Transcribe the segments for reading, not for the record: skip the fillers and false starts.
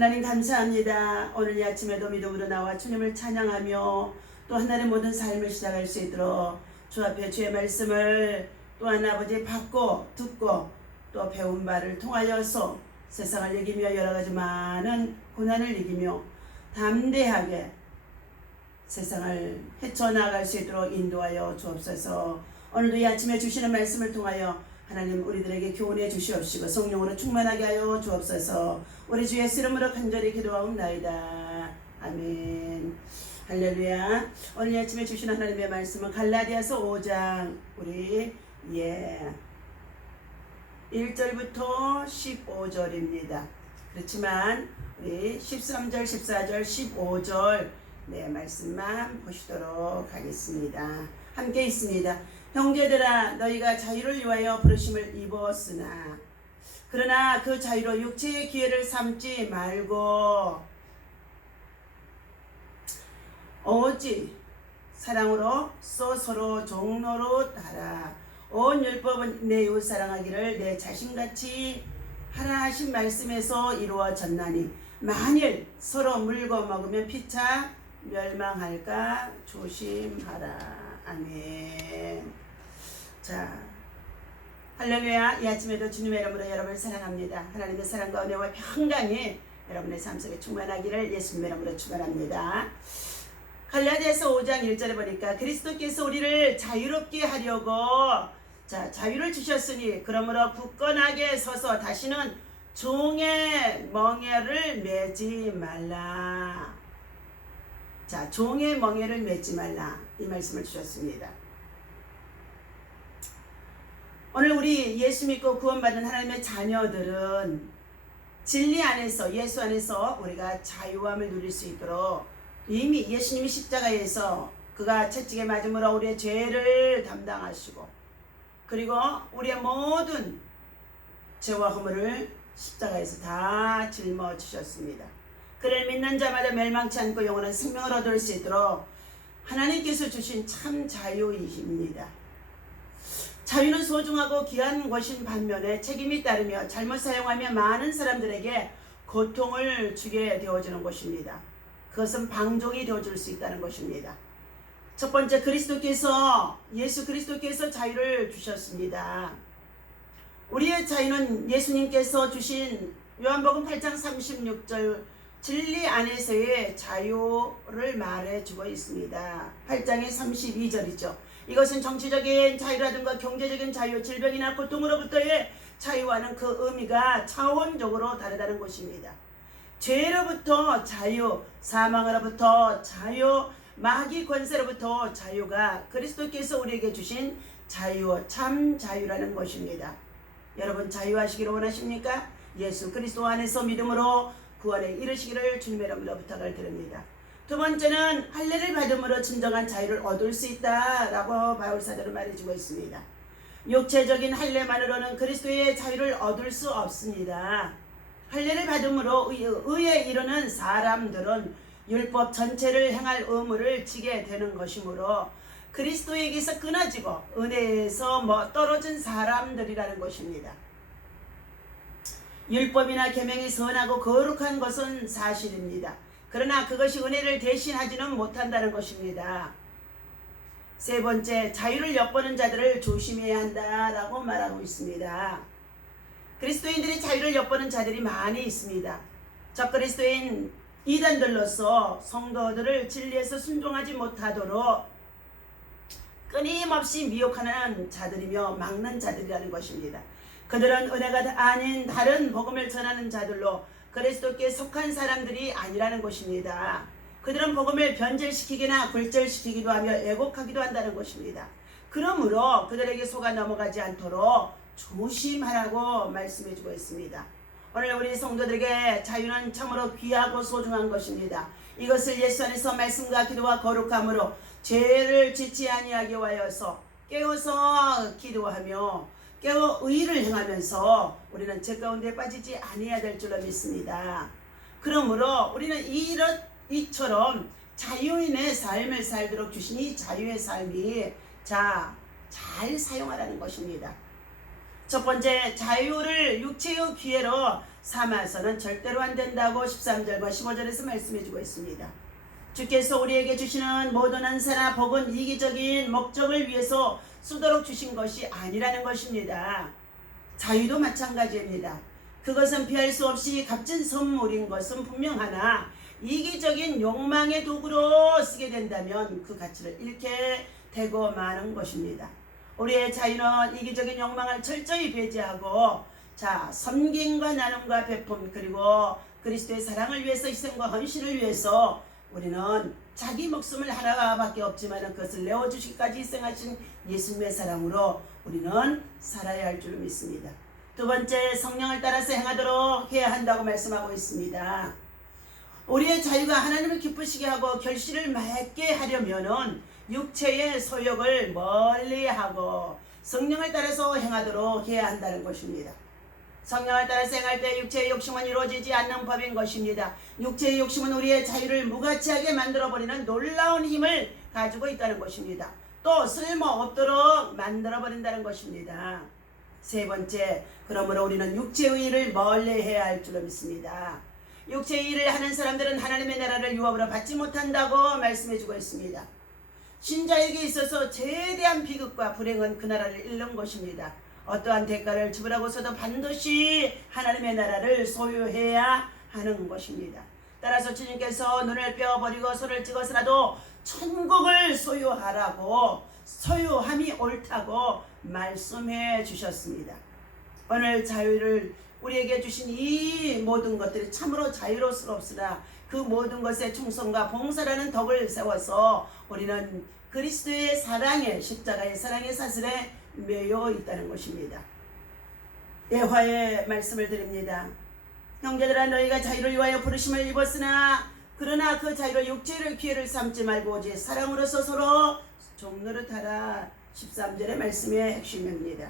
하나님 감사합니다. 오늘 이 아침에도 믿음으로 나와 주님을 찬양하며 또 하나님 모든 삶을 시작할 수 있도록 주 앞에 주의 말씀을 또한 아버지 받고 듣고 또 배운 바를 통하여서 세상을 이기며 여러 가지 많은 고난을 이기며 담대하게 세상을 헤쳐나갈 수 있도록 인도하여 주옵소서. 오늘도 이 아침에 주시는 말씀을 통하여 하나님 우리들에게 교훈해 주시옵시고 성령으로 충만하게 하여 주옵소서. 우리 주 예수 이름으로 간절히 기도하옵나이다. 아멘. 할렐루야. 오늘 아침에 주시는 하나님의 말씀은 갈라디아서 5장 우리 1절부터 15절입니다. 그렇지만 우리 13절, 14절, 15절 말씀만 보시도록 하겠습니다. 함께 있습니다. 형제들아 너희가 자유를 위하여 부르심을 입었으나 그러나 그 자유로 육체의 기회를 삼지 말고 오직 사랑으로 서로 종로로 따라 온 율법은 내 이웃 사랑하기를 내 자신같이 하라 하신 말씀에서 이루어졌나니 만일 서로 물고 먹으면 피차 멸망할까 조심하라. 아멘. 자, 할렐루야. 이 아침에도 주님의 이름으로 여러분을 사랑합니다. 하나님의 사랑과 은혜와 평강이 여러분의 삶 속에 충만하기를 예수님의 이름으로 축원합니다. 갈라디아서 5장 1절에 보니까 그리스도께서 우리를 자유롭게 하려고 자유를 주셨으니 그러므로 굳건하게 서서 다시는 종의 멍에를 매지 말라. 종의 멍에를 매지 말라. 이 말씀을 주셨습니다. 오늘 우리 예수 믿고 구원받은 하나님의 자녀들은 진리 안에서 예수 안에서 우리가 자유함을 누릴 수 있도록 이미 예수님이 십자가에서 그가 채찍에 맞음으로 우리의 죄를 담당하시고 그리고 우리의 모든 죄와 허물을 십자가에서 다 짊어지셨습니다. 그를 믿는 자마다 멸망치 않고 영원한 생명을 얻을 수 있도록 하나님께서 주신 참 자유이십니다. 자유는 소중하고 귀한 것인 반면에 책임이 따르며 잘못 사용하며 많은 사람들에게 고통을 주게 되어지는 것입니다. 그것은 방종이 되어줄 수 있다는 것입니다. 첫 번째, 예수 그리스도께서 자유를 주셨습니다. 우리의 자유는 예수님께서 주신 요한복음 8장 36절 진리 안에서의 자유를 말해주고 있습니다. 8장의 32절이죠. 이것은 정치적인 자유라든가 경제적인 자유, 질병이나 고통으로부터의 자유와는 그 의미가 차원적으로 다르다는 것입니다. 죄로부터 자유, 사망으로부터 자유, 마귀 권세로부터 자유가 그리스도께서 우리에게 주신 자유, 참 자유라는 것입니다. 여러분 자유하시기를 원하십니까? 예수 그리스도 안에서 믿음으로 구원에 이르시기를 주님의 이름으로 부탁을 드립니다. 두 번째는 할례를 받음으로 진정한 자유를 얻을 수 있다라고 바울사도는 말해주고 있습니다. 육체적인 할례만으로는 그리스도의 자유를 얻을 수 없습니다. 할례를 받음으로 의에 이르는 사람들은 율법 전체를 행할 의무를 지게 되는 것이므로 그리스도에게서 끊어지고 은혜에서 떨어진 사람들이라는 것입니다. 율법이나 계명이 선하고 거룩한 것은 사실입니다. 그러나 그것이 은혜를 대신하지는 못한다는 것입니다. 세 번째, 자유를 엿보는 자들을 조심해야 한다라고 말하고 있습니다. 그리스도인들이 자유를 엿보는 자들이 많이 있습니다. 적그리스도인 이단들로서 성도들을 진리에서 순종하지 못하도록 끊임없이 미혹하는 자들이며 막는 자들이라는 것입니다. 그들은 은혜가 아닌 다른 복음을 전하는 자들로 그리스도께 속한 사람들이 아니라는 것입니다. 그들은 복음을 변절시키기나 굴절시키기도 하며 왜곡하기도 한다는 것입니다. 그러므로 그들에게 속아 넘어가지 않도록 조심하라고 말씀해주고 있습니다. 오늘 우리 성도들에게 자유는 참으로 귀하고 소중한 것입니다. 이것을 예수 안에서 말씀과 기도와 거룩함으로 죄를 짓지 아니하게 하여서 깨어서 기도하며 깨어 의를 행하면서 우리는 죄 가운데 빠지지 아니해야 될 줄로 믿습니다. 그러므로 우리는 이처럼 자유인의 삶을 살도록 주신 이 자유의 삶이 잘 사용하라는 것입니다. 첫 번째, 자유를 육체의 기회로 삼아서는 절대로 안 된다고 13절과 15절에서 말씀해 주고 있습니다. 주께서 우리에게 주시는 모든 은사나 복은 이기적인 목적을 위해서 쓰도록 주신 것이 아니라는 것입니다. 자유도 마찬가지입니다. 그것은 피할 수 없이 값진 선물인 것은 분명하나 이기적인 욕망의 도구로 쓰게 된다면 그 가치를 잃게 되고 마는 것입니다. 우리의 자유는 이기적인 욕망을 철저히 배제하고 섬김과 나눔과 베품 그리고 그리스도의 사랑을 위해서 희생과 헌신을 위해서 우리는 자기 목숨을 하나밖에 없지만 그것을 내어주시기까지 희생하신 예수님의 사랑으로 우리는 살아야 할 줄 믿습니다. 두 번째, 성령을 따라서 행하도록 해야 한다고 말씀하고 있습니다. 우리의 자유가 하나님을 기쁘시게 하고 결실을 맺게 하려면은 육체의 소욕을 멀리하고 성령을 따라서 행하도록 해야 한다는 것입니다. 성령을 따라서 행할 때 육체의 욕심은 이루어지지 않는 법인 것입니다. 육체의 욕심은 우리의 자유를 무가치하게 만들어버리는 놀라운 힘을 가지고 있다는 것입니다. 또 쓸모없도록 만들어버린다는 것입니다. 세 번째, 그러므로 우리는 육체의 일을 멀리해야 할 줄로 믿습니다. 육체의 일을 하는 사람들은 하나님의 나라를 유업으로 받지 못한다고 말씀해주고 있습니다. 신자에게 있어서 최대한 비극과 불행은 그 나라를 잃는 것입니다. 어떠한 대가를 지불하고서도 반드시 하나님의 나라를 소유해야 하는 것입니다. 따라서 주님께서 눈을 빼어버리고 손을 찍어서라도 천국을 소유하라고 소유함이 옳다고 말씀해 주셨습니다. 오늘 자유를 우리에게 주신 이 모든 것들이 참으로 자유로스럽으나 그 모든 것에 충성과 봉사라는 덕을 세워서 우리는 그리스도의 사랑의 십자가의 사랑의 사슬에 매여 있다는 것입니다. 대화의 말씀을 드립니다. 형제들아, 너희가 자유를 위하여 부르심을 입었으나 그러나 그 자유로 육체를 기회를 삼지 말고 오직 사랑으로서 서로 종노릇하라. 13절의 말씀의 핵심입니다.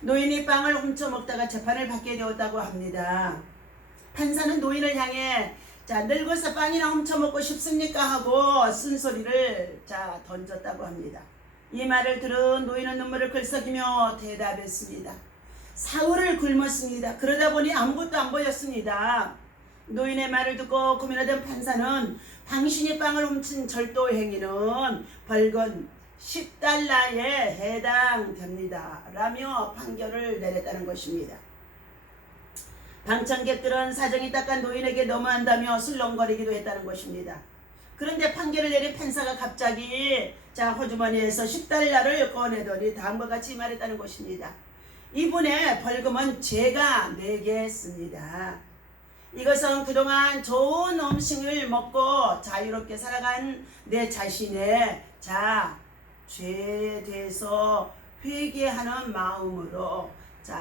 노인이 빵을 훔쳐먹다가 재판을 받게 되었다고 합니다. 판사는 노인을 향해 늙어서 빵이나 훔쳐먹고 싶습니까? 하고 쓴소리를 던졌다고 합니다. 이 말을 들은 노인은 눈물을 글썽이며 대답했습니다. 사흘을 굶었습니다. 그러다 보니 아무것도 안 보였습니다. 노인의 말을 듣고 고민하던 판사는 당신이 빵을 훔친 절도 행위는 벌금 10달러에 해당됩니다. 라며 판결을 내렸다는 것입니다. 방청객들은 사정이 딱한 노인에게 너무한다며 술렁거리기도 했다는 것입니다. 그런데 판결을 내린 판사가 갑자기 호주머니에서 10달러를 꺼내더니 다음과 같이 말했다는 것입니다. 이분의 벌금은 제가 내겠습니다. 이것은 그동안 좋은 음식을 먹고 자유롭게 살아간 내 자신의 죄에 대해서 회개하는 마음으로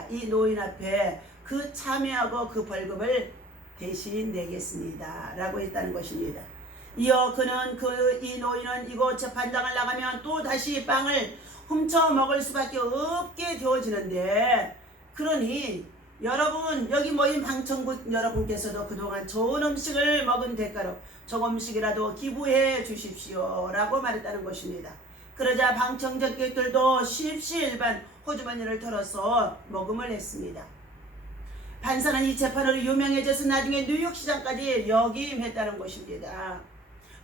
이 노인 앞에 그 참여하고 그 벌금을 대신 내겠습니다. 라고 했다는 것입니다. 이어 이 노인은 이곳 재판장을 나가면 또 다시 빵을 훔쳐 먹을 수밖에 없게 되어지는데, 그러니 여러분, 여기 모인 방청국 여러분께서도 그동안 좋은 음식을 먹은 대가로 조금씩이라도 기부해 주십시오 라고 말했다는 것입니다. 그러자 방청객들도 십시일반 호주머니를 털어서 모금을 했습니다. 판사는 이 재판으로 유명해져서 나중에 뉴욕시장까지 역임했다는 것입니다.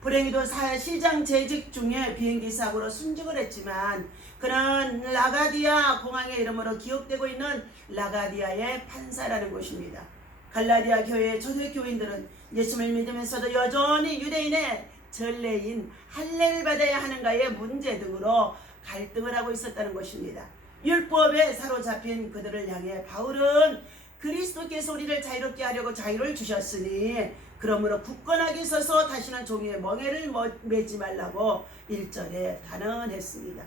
불행히도 시장 재직 중에 비행기 사고로 순직을 했지만 그는 라가디아 공항의 이름으로 기억되고 있는 라가디아의 판사라는 것입니다. 갈라디아 교회의 초대 교인들은 예수님을 믿으면서도 여전히 유대인의 전례인 할례를 받아야 하는가의 문제 등으로 갈등을 하고 있었다는 것입니다. 율법에 사로잡힌 그들을 향해 바울은 그리스도께서 우리를 자유롭게 하려고 자유를 주셨으니 그러므로 굳건하게 서서 다시는 종의 멍에를 매지 말라고 1절에 단언했습니다.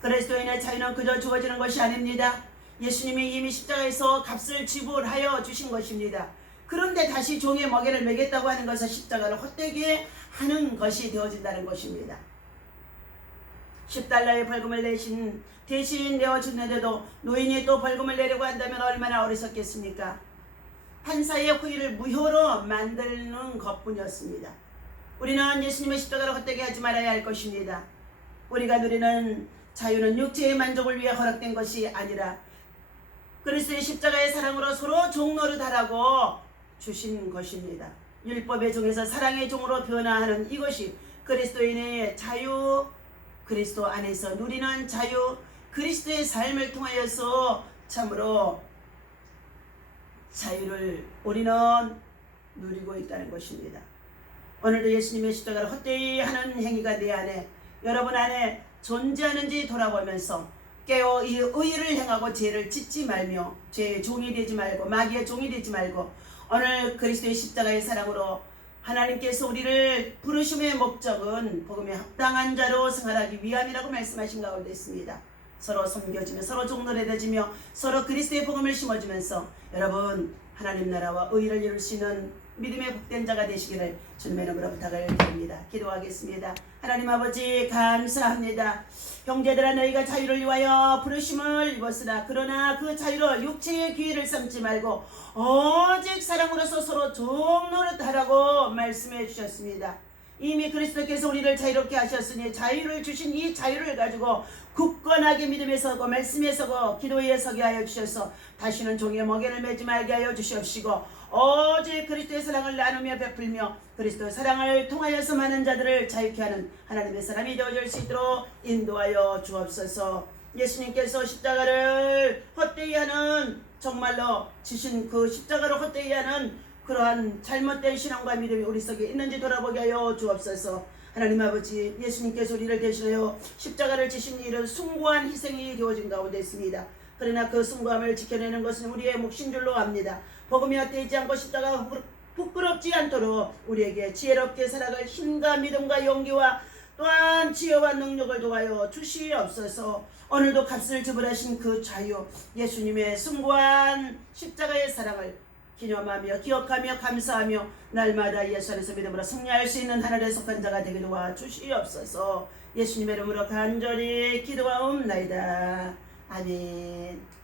그리스도인의 자유는 그저 주어지는 것이 아닙니다. 예수님이 이미 십자가에서 값을 지불하여 주신 것입니다. 그런데 다시 종의 멍에를 매겠다고 하는 것은 십자가를 헛되게 하는 것이 되어진다는 것입니다. 10달러의 벌금을 대신 내어주는데도 노인이 또 벌금을 내려고 한다면 얼마나 어리석겠습니까? 판사의 후일을 무효로 만드는 것뿐이었습니다. 우리는 예수님의 십자가를 헛되게 하지 말아야 할 것입니다. 우리가 누리는 자유는 육체의 만족을 위해 허락된 것이 아니라 그리스도의 십자가의 사랑으로 서로 종노릇하라고 주신 것입니다. 율법의 종에서 사랑의 종으로 변화하는 이것이 그리스도인의 자유, 그리스도 안에서 누리는 자유, 그리스도의 삶을 통하여서 참으로 자유를 우리는 누리고 있다는 것입니다. 오늘도 예수님의 십자가를 헛되이 하는 행위가 내 안에, 여러분 안에 존재하는지 돌아보면서 깨어 이 의를 행하고 죄를 짓지 말며 죄의 종이 되지 말고 마귀의 종이 되지 말고 오늘 그리스도의 십자가의 사랑으로 하나님께서 우리를 부르심의 목적은 복음에 합당한 자로 생활하기 위함이라고 말씀하신 가운데 있습니다. 서로 섬겨주며 서로 종노릇해지며 서로 그리스도의 복음을 심어주면서 여러분 하나님 나라와 의를 이룰 수 있는 믿음의 복된 자가 되시기를 주님의 이름으로 부탁을 드립니다. 기도하겠습니다. 하나님 아버지 감사합니다. 형제들아 너희가 자유를 위하여 부르심을 입었으나 그러나 그 자유를 육체의 기회를 삼지 말고 오직 사랑으로서 서로 종노릇하라고 말씀해 주셨습니다. 이미 그리스도께서 우리를 자유롭게 하셨으니 자유를 주신 이 자유를 가지고 굳건하게 믿음에 서고 말씀에 서고 기도에 서게 하여 주셔서 다시는 종의 멍에를 매지 말게 하여 주시옵시고 오직 그리스도의 사랑을 나누며 베풀며 그리스도의 사랑을 통하여서 많은 자들을 자유케 하는 하나님의 사람이 되어줄 수 있도록 인도하여 주옵소서. 예수님께서 십자가를 헛되이 하는 정말로 지신 그 십자가를 헛되이 하는 그러한 잘못된 신앙과 믿음이 우리 속에 있는지 돌아보게 하여 주옵소서. 하나님 아버지 예수님께서 우리를 대신하여 십자가를 지신 일은 숭고한 희생이 되어진 가운데 있습니다. 그러나 그 숭고함을 지켜내는 것은 우리의 몫인 줄로 압니다. 복음이 헛되지 않고 십자가가 부끄럽지 않도록 우리에게 지혜롭게 살아갈 힘과 믿음과 용기와 또한 지혜와 능력을 도와여 주시옵소서. 오늘도 값을 지불하신 그 자유 예수님의 숭고한 십자가의 사랑을 기념하며 기억하며 감사하며 날마다 예수 안에서 믿음으로 승리할 수 있는 하늘에 속한 자가 되게 도와 주시옵소서. 예수님의 이름으로 간절히 기도하옵나이다. 아멘.